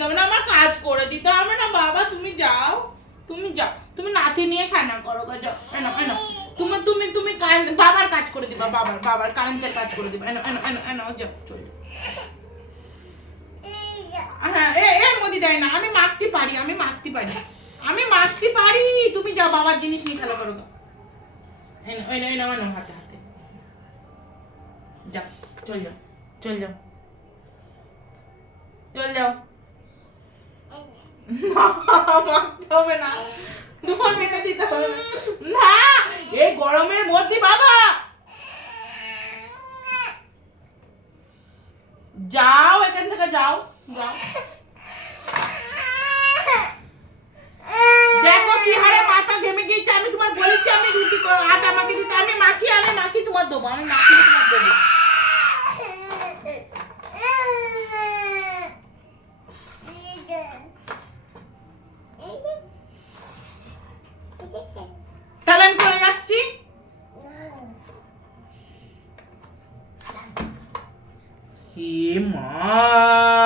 তবে না আমার কাজ করে দিতে হবে না বাবা, তুমি যাও, তুমি যাও, তুমি নাতি নিয়ে খানা করো গো, যাও। এনো এনো, তুমি তুমি তুমি বাবার কাজ করে দিবা, বাবার কারেন্টের কাজ করে দিবা। এনো এনো এনো এনো, যাও চলে যাও। হ্যাঁ এর মধ্যে দেয় না, আমি মাখতে পারি, আমি মাখতে পারি। তুমি যাও, বাবার জিনিস নিয়ে খেলা করো গো। এনো এনো এনো এনো, হাতে হাতে যাও, চল যাও, চল যাও, চল যাও। মাখতে হবে না, তোমার মেখে দিতে হবে না, এই গরমের মধ্যে বাবা যাও, এখান থেকে যাও, যাও। দেখো কি হারে মাথা ঘেমে গিয়েছে, আমি তোমার বলেছি আমি রুটি আটা মাখি দিতে, আমি মাখি তোমার দেবো, আমি মাখি তোমার দেবো। তাহলে আমি চলে যাচ্ছি। হে মা।